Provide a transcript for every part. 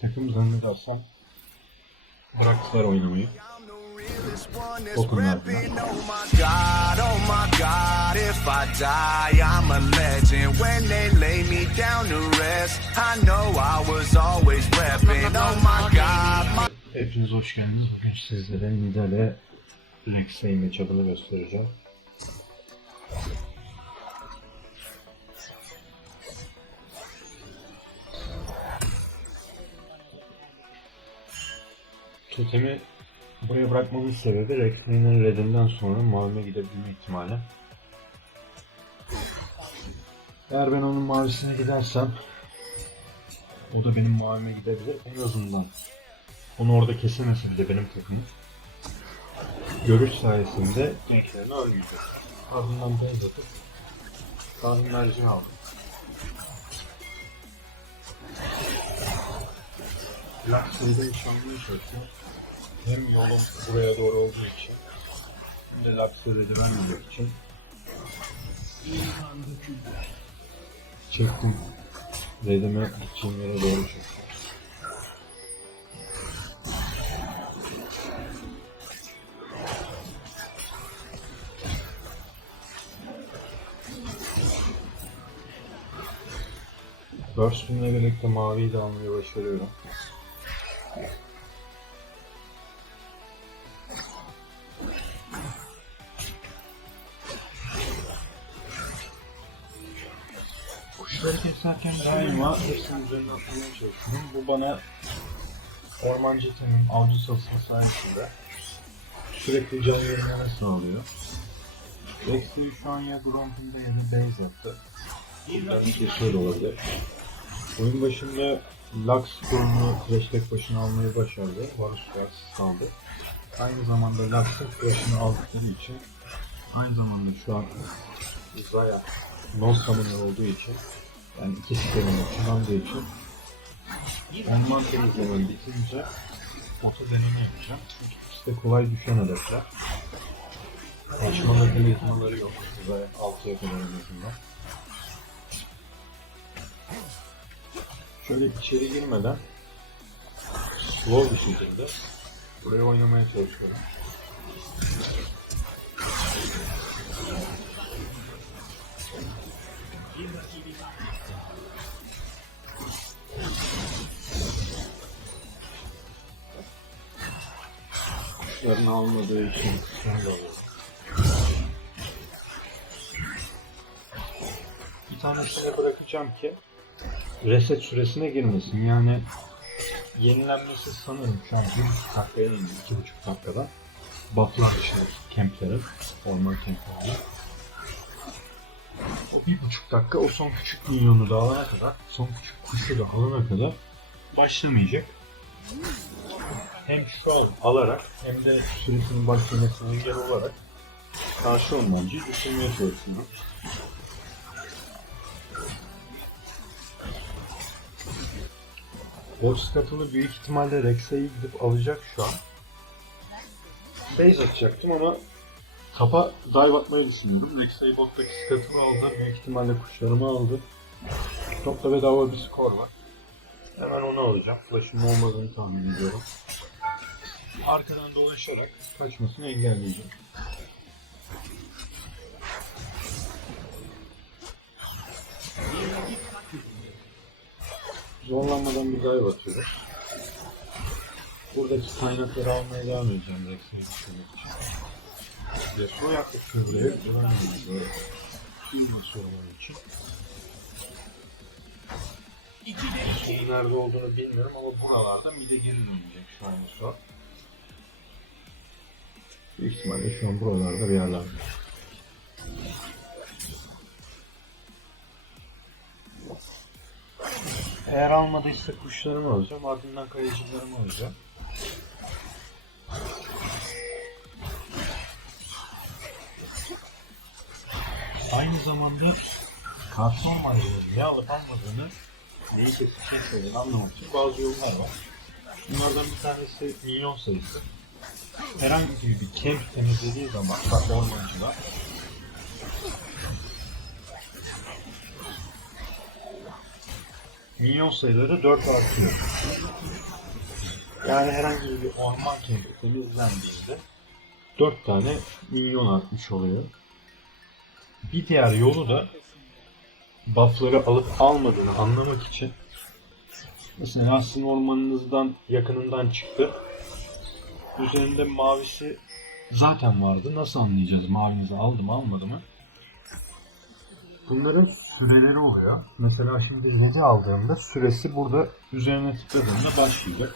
takım zannedersem bıraktılar oynamayı. one that's Open up. repping. Oh my God, oh my Totemi buraya bırakmamın sebebi Rexley'nin red'inden sonra mavime gidebilme ihtimali. Eğer ben onun mavisine gidersem o da benim mavime gidebilir. En azından onu orada kesemese bile benim takımım görüş sayesinde renklerini ölmeyecek. Ardından beyaz atıp kahve merceği aldım. Laksay'da nişanlıyı çalıştım. Hem yolum buraya doğru olduğu için hem de Laksay'da vermeyecek için çektim. Redime gideceğim yere doğru çektim. Burst'ümle birlikte maviyi de almayı başarıyorum. Kuşları keserken daima hepsinin üzerine atmaya çalışıyorum. Bu bana ormancı temin, avcı sosunu sayesinde sürekli can verilmeni sağlıyor. Rex'i şu an ya Grump'unda ya da base attı. Bundan bir şey olabilir. Oyun başında Lux turunu Clash tek başına almayı başardı. Varus Lux kaldı. Aynı zamanda Lux'ın Flash'ını aldıkları için aynı zamanda şu an Zaya non summoner olduğu için yani iki sistemini kullandığı için Ondan temizlemem bitince oto deneme yapacağım. İşte kolay düşen hedefler. Açma mekanizmaları yok. Zaya 6'ya kadar en azından. Şöyle içeri girmeden slow bir şekilde buraya oynamaya çalışıyorum. Kuşlarını almadığı için şunu da alıyorum. Bir tanesini bırakacağım ki reset süresine girmesin. Yani yenilenmesi sanırım şu an bir buçuk dakikaya indi. iki buçuk dakikada. Bufflar işte kemplerin, orman kemplerinin. O bir buçuk dakika o son küçük milyonu da alana kadar, son küçük kuşu da alana kadar başlamayacak. Hem şu an alarak hem de süresinin başlamasına engel olarak karşı ormancıyı düşünmeye çalışıyorum. Boss katılı büyük ihtimalle Rexa'yı gidip alacak şu an. Base atacaktım ama tapa dive atmayı düşünüyorum. Rexa'yı bottaki skatılı aldı. Büyük ihtimalle kuşlarımı aldı. Topta bedava bir skor var. Hemen onu alacağım. Flash'ım olmadığını tahmin ediyorum. Arkadan dolaşarak kaçmasını engelleyeceğim. Zorlanmadan bir dive atıyorum. Buradaki kaynakları almaya devam edeceğim için. Yasuo yaptık. İyi basıyorum onun için. Yasuo'nun nerede olduğunu bilmiyorum ama buralarda mide geri dönecek şu an Yasuo. Büyük ihtimalle şu an buralarda bir yerlerde. Eğer almadıysa kuşlarımı alacağım, ardından kayıcılarımı alacağım. Aynı zamanda karton malzemeleri ne alıp almadığını neyi şeyleri anlamak için bazı yollar var. Bunlardan bir tanesi milyon sayısı. Herhangi bir kemp temizlediği zaman, bak ormancılar, minyon sayıları 4 artıyor. Yani herhangi bir orman kenti temizlendiğinde 4 tane minyon artmış oluyor. Bir diğer yolu da buff'ları alıp almadığını anlamak için mesela sizin ormanınızdan yakınından çıktı. Üzerinde mavisi zaten vardı. Nasıl anlayacağız mavinizi aldı mı almadı mı? Bunların süreleri oluyor. Mesela şimdi Red'i aldığımda süresi burada üzerine tıkladığımda başlayacak.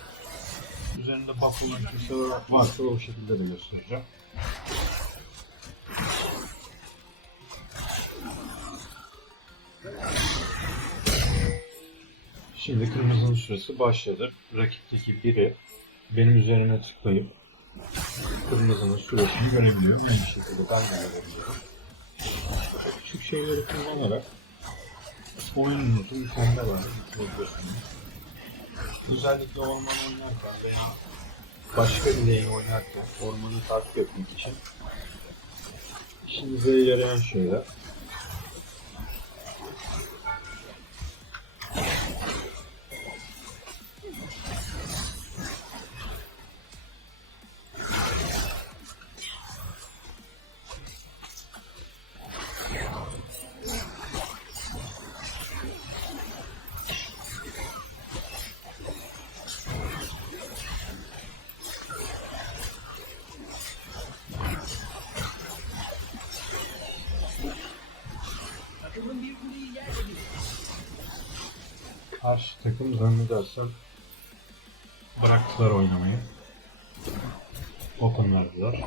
Üzerinde buff olan kimse varsa o şekilde de göstereceğim. Şimdi kırmızının süresi başladı. Rakipteki biri benim üzerine tıklayıp kırmızının süresini görebiliyor. Aynı şekilde ben de görebiliyorum. Küçük şeyleri kullanarak oyununuzu mükemmel hale getirebilirsiniz. Özellikle orman oynarken veya başka bir lane oynarken ormanı takip etmek için işinize yarayan şeyler. Karşı takım zannedersem bıraktılar oynamayı. Open verdiler.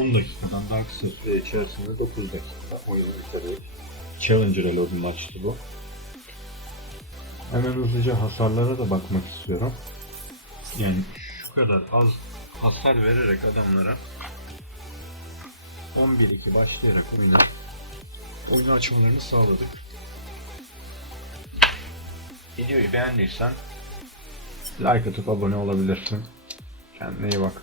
...10 dakikadan daha kısa içerisinde 9 dakika oyunu bitirdik. Challenger Reload maçtı bu. Hemen hızlıca hasarlara da bakmak istiyorum. Yani şu kadar az hasar vererek adamlara 11-2 başlayarak oyuna oyunu açmalarını sağladık. Videoyu beğendiysen like atıp abone olabilirsin. Kendine iyi bak.